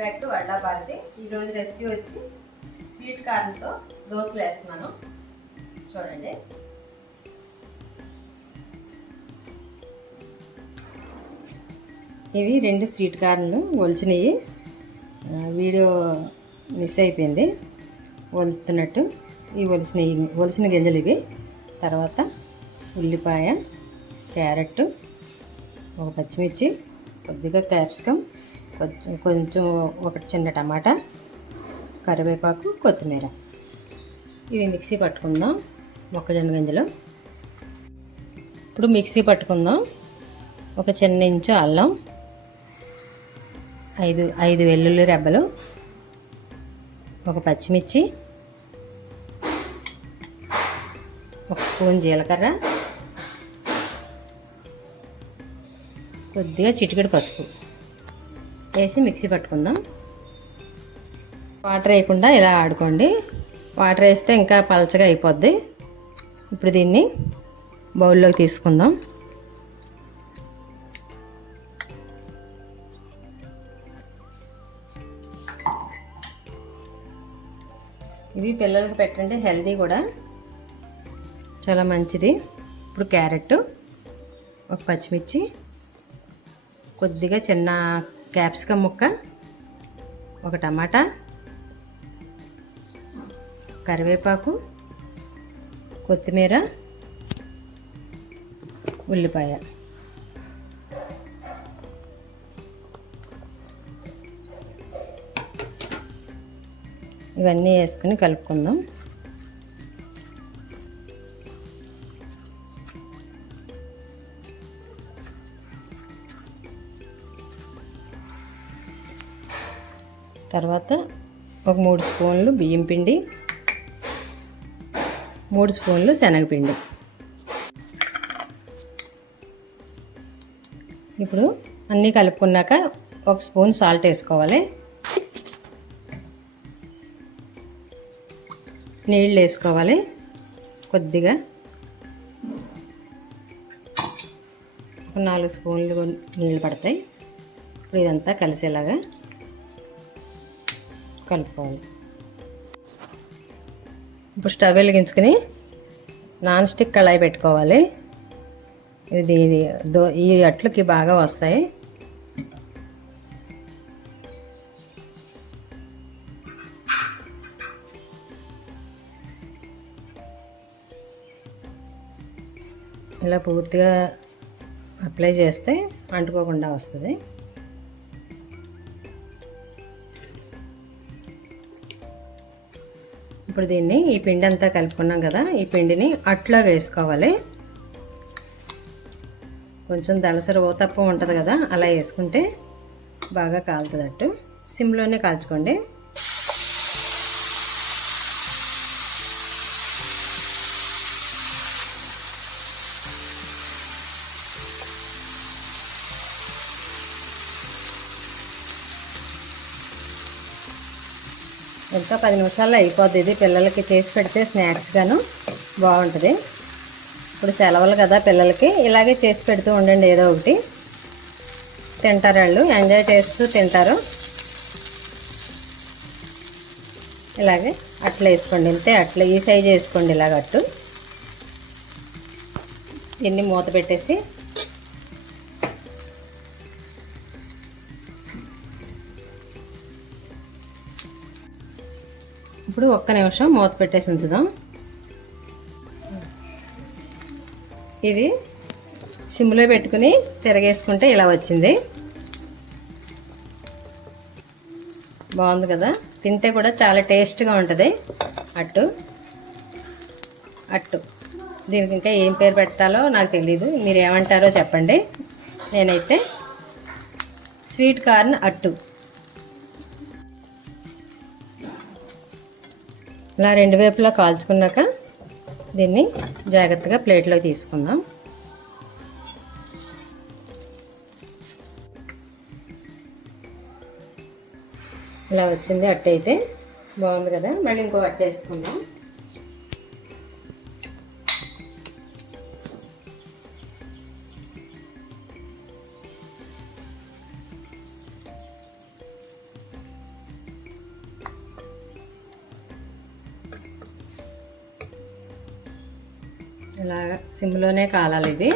Back to వడ్డా Bharati ఈరోజు recipe వచ్చి sweet కార్న్తో దోశలు వేస్తున్నాను. చూడండి. ఇవి రెండు స్వీట్ కార్న్లు ఒలిచినవి వీడియో మిస్ అయిపోయింది. ఒలుతున్నట్టు ఇవి ఒలిచినవి ఒలిచిన గింజలు ఇవి. తర్వాత ఉల్లిపాయ క్యారెట్ ఒక పచ్చిమిర్చి కొద్దిగా క్యాప్సికమ్ కొంచెం కొంచెం ఒక చిన్న టమాటా కరివేపాకు కొత్తిమీర. ఇవి మిక్సీ పట్టుకుందాం మొక్కజొన్న గింజలు. ఇప్పుడు మిక్సీ పట్టుకుందాం. ఒక చిన్న ఇంచు అల్లం ఐదు ఐదు వెల్లుల్లి రెబ్బలు ఒక పచ్చిమిర్చి ఒక స్పూన్ జీలకర్ర కొద్దిగా చిటికెడు పసుపు. వేసి మిక్సీ పట్టుకుందాం. వాటర్ వేయకుండా ఇలా ఆడుకోండి. వాటర్ వేస్తే ఇంకా పలచగా అయిపోద్ది. ఇప్పుడు దీన్ని బౌల్లోకి తీసుకుందాం. ఇవి పిల్లలకి పెట్టండి హెల్దీ కూడా. చాలా మంచిది. ఇప్పుడు క్యారెట్ ఒక పచ్చిమిర్చి కొద్దిగా చిన్న క్యాప్సికమ్ ముక్క ఒక టమాటా కరివేపాకు కొత్తిమీర ఉల్లిపాయ. ఇవన్నీ వేసుకుని కలుపుకుందాం. తర్వాత ఒక మూడు స్పూన్లు బియ్యం పిండి మూడు స్పూన్లు శనగపిండి. ఇప్పుడు అన్నీ కలుపుకున్నాక ఒక స్పూన్ సాల్ట్ వేసుకోవాలి. నీళ్ళు వేసుకోవాలి కొద్దిగా. ఒక నాలుగు స్పూన్లు నీళ్ళు పడతాయి. ఇప్పుడు ఇదంతా కలిసేలాగా కలుపుకోవాలి. ఇప్పుడు స్టవ్ వెలిగించుకుని నాన్ స్టిక్ కళాయి పెట్టుకోవాలి. ఇది ఇది దో ఈ అట్లకి బాగా వస్తాయి. ఇలా పూర్తిగా అప్లై చేస్తే అంటుకోకుండా వస్తుంది. ఇప్పుడు దీన్ని ఈ పిండి అంతా కలుపుకున్నాం కదా ఈ పిండిని అట్లాగా వేసుకోవాలి. కొంచెం దళసరి తప్ప ఉంటుంది కదా అలా వేసుకుంటే బాగా కాలుతుంది అట్టు సిమ్లోనే కాల్చుకోండి. ఇంకా పది నిమిషాల్లో అయిపోద్ది. ఇది పిల్లలకి చేసి పెడితే స్నాక్స్గాను బాగుంటుంది. ఇప్పుడు సెలవులు కదా పిల్లలకి. ఇలాగే చేసి పెడుతూ ఉండండి ఏదో ఒకటి. తింటారు వాళ్ళు ఎంజాయ్ చేస్తూ తింటారు. ఇలాగే అట్లా వేసుకోండి. ఇంతే అట్లా. ఈ సైజ్ వేసుకోండి ఇలాగట్టు దీన్ని మూత పెట్టేసి ఇప్పుడు ఒక్క నిమిషం మూత పెట్టేసి ఉంచుదాం. ఇది సిమ్లో పెట్టుకుని తిరగేసుకుంటే ఇలా వచ్చింది. బాగుంది కదా? తింటే కూడా చాలా టేస్ట్గా ఉంటుంది. అట్టు. అట్టు. దీనికి ఇంకా ఏం పేరు పెట్టాలో నాకు తెలీదు. మీరు ఏమంటారో చెప్పండి. నేనైతే స్వీట్ కార్న్ అట్టు. ఇలా రెండు వైపులా కాల్చుకున్నాక దీన్ని జాగ్రత్తగా ప్లేట్లో తీసుకుందాం. ఇలా వచ్చింది అట్టయితే. బాగుంది కదా? మళ్ళీ ఇంకో అట్ట వేసుకుందాం ఇలాగ సిమ్లోనే కాలాలి ఇది.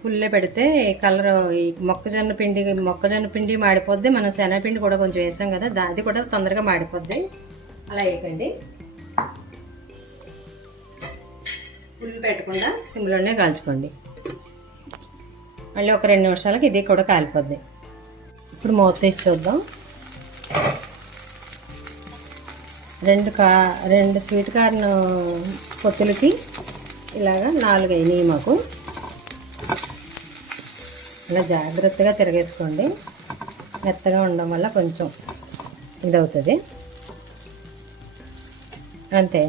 ఫుల్లే పెడితే కలర్ ఈ మొక్కజొన్న పిండి మొక్కజొన్న పిండి మాడిపోద్ది. మనం శనగపిండి కూడా కొంచెం వేసాం కదా అది కూడా తొందరగా మాడిపోద్ది. అలా వేయకండి. ఫుల్ పెట్టకుండా సిమ్లోనే కాల్చుకోండి. మళ్ళీ ఒక రెండు నిమిషాలకి ఇది కూడా కాలిపోద్ది. ఇప్పుడు మూత తీసి చూద్దాం. రెండు కా రెండు స్వీట్ కార్న్ పొత్తులకి ఇలాగా నాలుగు అయినాయి మాకు. ఇలా జాగ్రత్తగా తిరగేసుకోండి. మెత్తగా ఉండడం వల్ల కొంచెం ఇదవుతుంది. అంతే.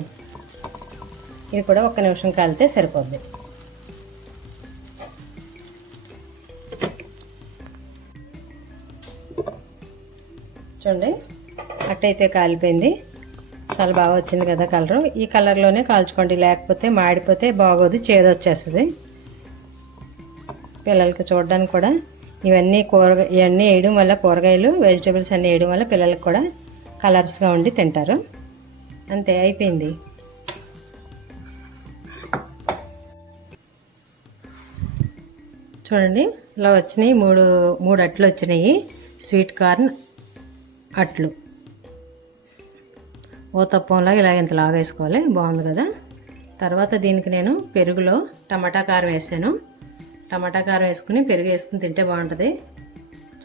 ఇది కూడా ఒక్క నిమిషం కాలితే సరిపోద్ది. చూడండి అట్టయితే కాలిపోయింది. చాలా బాగా వచ్చింది కదా కలరు. ఈ కలర్లోనే కాల్చుకోండి. లేకపోతే మాడిపోతే బాగోదు చేదొచ్చేస్తుంది పిల్లలకి చూడడానికి కూడా ఇవన్నీ కూరగా ఇవన్నీ వేయడం వల్ల కూరగాయలు వెజిటేబుల్స్ అన్నీ వేయడం వల్ల పిల్లలకు కూడా కలర్స్గా ఉండి తింటారు. అంతే అయిపోయింది. చూడండి ఇలా వచ్చినాయి. మూడు మూడు అట్లు వచ్చినాయి. స్వీట్ కార్న్ అట్లు. ఓతప్పంలా ఇలా ఇంత లాగా వేసుకోవాలి. బాగుంది కదా? తర్వాత దీనికి నేను పెరుగులో టమాటా కారం వేసాను. టమాటా కారం వేసుకుని పెరుగు వేసుకుని తింటే బాగుంటుంది.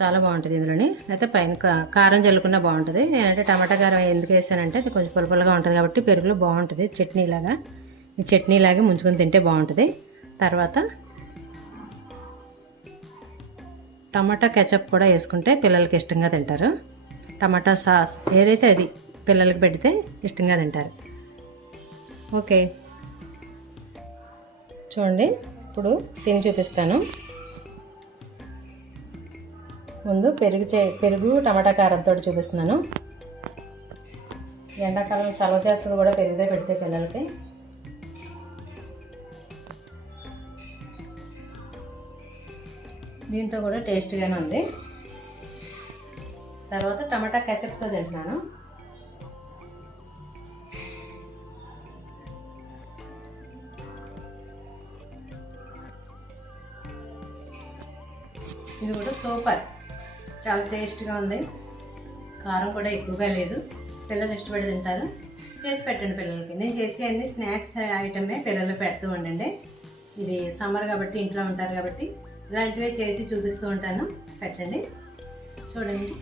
చాలా బాగుంటుంది ఇందులోని. అయితే పైన కారం చల్లుకున్నా బాగుంటుంది. నేనంటే టమాటా కారం ఎందుకు వేసానంటే అది కొంచెం పులపులగా ఉంటుంది కాబట్టి పెరుగులో బాగుంటుంది. చట్నీలాగా ఈ చట్నీలాగే ముంచుకొని తింటే బాగుంటుంది. తర్వాత టమాటా కెచప్ కూడా వేసుకుంటే పిల్లలకి ఇష్టంగా తింటారు. టమాటా సాస్ ఏదైతే అది పిల్లలకి పెడితే ఇష్టంగా తింటారు. ఓకే. చూడండి ఇప్పుడు తిని చూపిస్తాను. ముందు పెరుగు చే పెరుగు టమాటా కారంతో చూపిస్తున్నాను. ఎండాకాలం చలవ చేస్తుంది కూడా పెరుగుదే పెడితే పిల్లలకి. దీంతో కూడా టేస్ట్గానే ఉంది. తర్వాత టమాటా కెచప్తో తింటున్నాను. ఇది కూడా సూపర్. చాలా టేస్ట్గా ఉంది. కారం కూడా ఎక్కువగా లేదు. పిల్లలు ఇష్టపడి తింటారు. చేసి పెట్టండి పిల్లలకి. నేను చేసి అన్ని స్నాక్స్ ఐటమే పిల్లలు పెడుతూ ఉండండి. ఇది సమ్మర్ కాబట్టి ఇంట్లో ఉంటారు కాబట్టి ఇలాంటివే చేసి చూపిస్తూ ఉంటాను. పెట్టండి. చూడండి.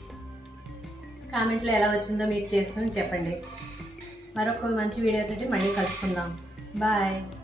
కామెంట్లో ఎలా వచ్చిందో మీరు చేసుకొని చెప్పండి. మరొక మంచి వీడియోతో మళ్ళీ కలుసుకుందాం. బాయ్.